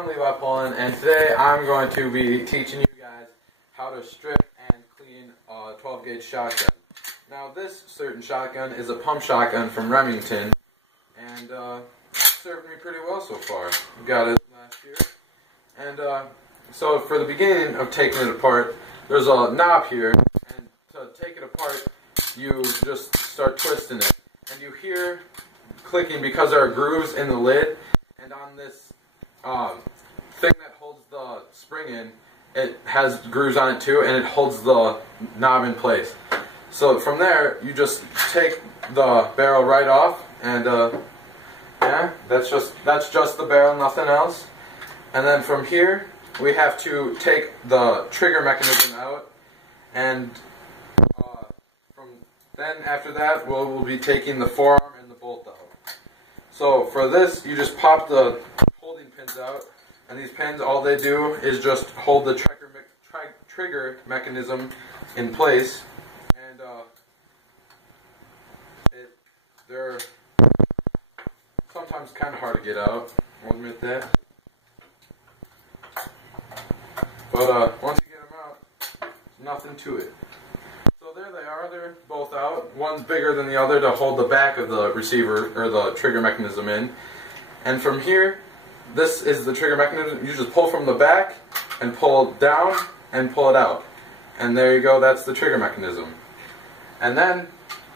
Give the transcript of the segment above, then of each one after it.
I'm Levi Pullen, and today I'm going to be teaching you guys how to strip and clean a 12 gauge shotgun. Now this certain shotgun is a pump shotgun from Remington, and served me pretty well so far. Got it last year. And so for the beginning of taking it apart, there's a knob here, and to take it apart you just start twisting it. And you hear clicking because there are grooves in the lid, and on this thing that holds the spring in, it has grooves on it too, and it holds the knob in place. So from there, you just take the barrel right off, and yeah, that's just the barrel, nothing else. And then from here, we have to take the trigger mechanism out, and then after that, we'll be taking the forearm and the bolt out. So for this, you just pop the holding pins out, and these pins, all they do is just hold the trigger mechanism in place, and they're sometimes kind of hard to get out, I'll admit that. But once you get them out, there's nothing to it. So there they are, they're both out. One's bigger than the other to hold the back of the receiver, or the trigger mechanism in. And from here, this is the trigger mechanism. You just pull from the back, and pull down, and pull it out. And there you go, that's the trigger mechanism. And then,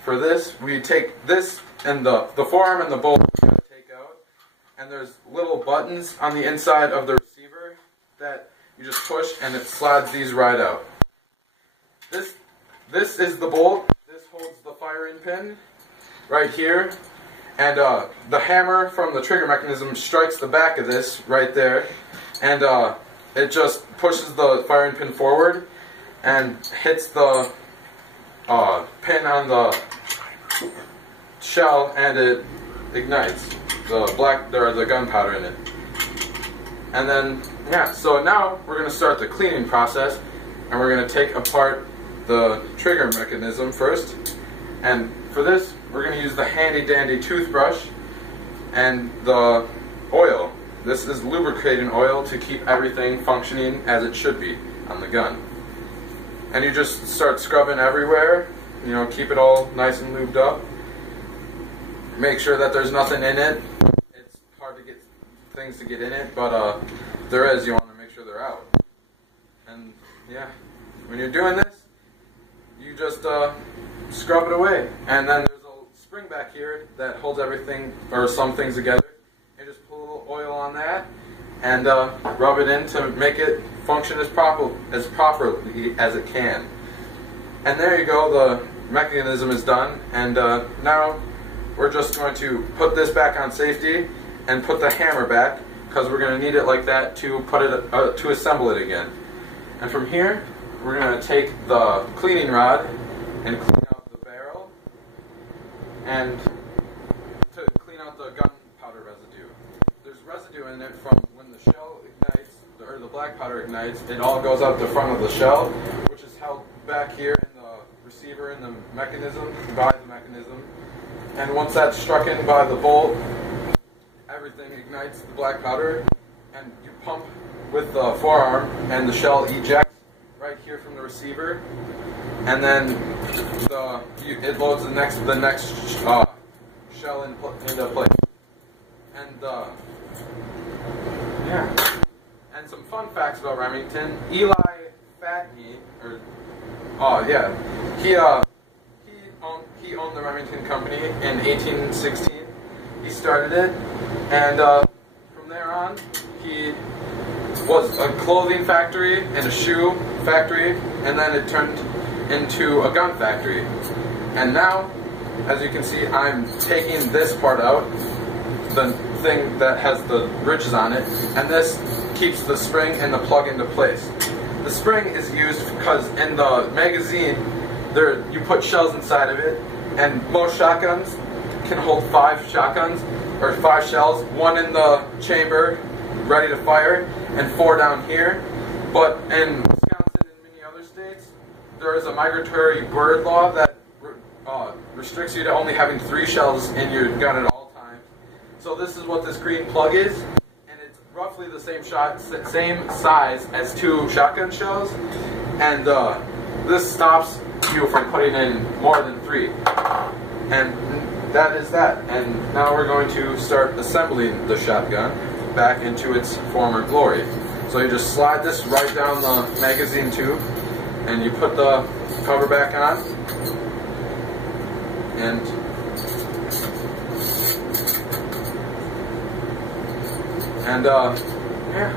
for this, we take this, and the forearm and the bolt we take out. And there's little buttons on the inside of the receiver that you just push, and it slides these right out. This is the bolt. This holds the firing pin right here, and the hammer from the trigger mechanism strikes the back of this right there, and it just pushes the firing pin forward and hits the pin on the shell, and it ignites the gunpowder in it. And then yeah, so now we're going to start the cleaning process, and we're going to take apart the trigger mechanism first. And for this, we're going to use the handy dandy toothbrush and the oil. This is lubricating oil to keep everything functioning as it should be on the gun. And you just start scrubbing everywhere, you know, keep it all nice and lubed up. Make sure that there's nothing in it. It's hard to get things to get in it, but if there is, you want to make sure they're out. And yeah, when you're doing this, you just scrub it away. And then there's a spring back here that holds everything, or some things together. You just put a little oil on that, and rub it in to make it function as properly as it can. And there you go, the mechanism is done. And now we're just going to put this back on safety and put the hammer back, because we're going to need it like that to put it to assemble it again. And from here, we're going to take the cleaning rod and clean out the barrel, and to clean out the gunpowder residue. There's residue in it from when the shell ignites, or the black powder ignites. It all goes out the front of the shell, which is held back here in the receiver and the mechanism, by the mechanism. And once that's struck in by the bolt, everything ignites the black powder, and you pump with the forearm, and the shell ejects right here from the receiver, and then it loads the next shell into place. And yeah, and some fun facts about Remington. Eli Fatney, he owned the Remington company in 1816. He started it, and from there on, he was a clothing factory and a shoe factory, and then it turned into a gun factory. And now, as you can see, I'm taking this part out, the thing that has the ridges on it, and this keeps the spring and the plug into place. The spring is used because in the magazine, you put shells inside of it, and most shotguns can hold 5 shotguns, or 5 shells, 1 in the chamber, ready to fire, and 4 down here. But in Wisconsin and many other states, there is a migratory bird law that restricts you to only having 3 shells in your gun at all times. So this is what this green plug is, and it's roughly the same same size as 2 shotgun shells, and this stops you from putting in more than 3. And that is that. And now we're going to start assembling the shotgun back into its former glory. So you just slide this right down the magazine tube, and you put the cover back on, and yeah,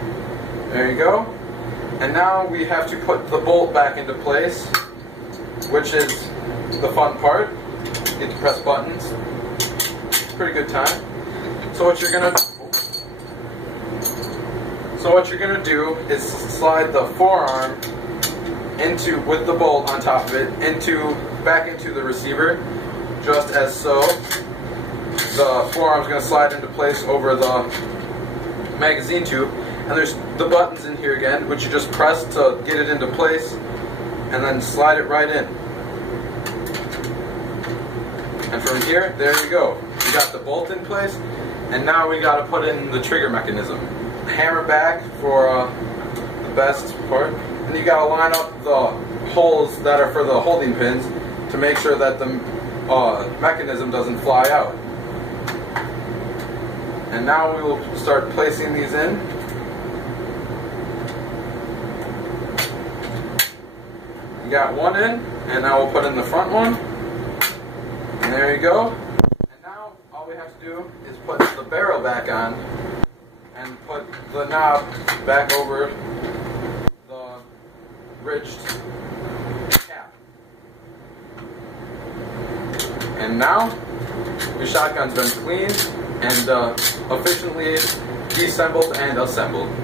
there you go. And now we have to put the bolt back into place, which is the fun part. You get to press buttons. Pretty good time. So what you're gonna do is slide the forearm into, with the bolt on top of it, back into the receiver, just as so. The forearm's gonna slide into place over the magazine tube, and there's the buttons in here again, which you just press to get it into place, and then slide it right in. And from here, there you go. We got the bolt in place, and now we got to put in the trigger mechanism. Hammer back for the best part, and you got to line up the holes that are for the holding pins to make sure that the mechanism doesn't fly out. And now we will start placing these in. We got one in, and now we'll put in the front one. And there you go. And now all we have to do is put the barrel back on and put the knob back over the ridged cap. And now your shotgun's been cleaned and efficiently deassembled and assembled. And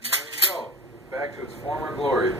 there you go, back to its former glory.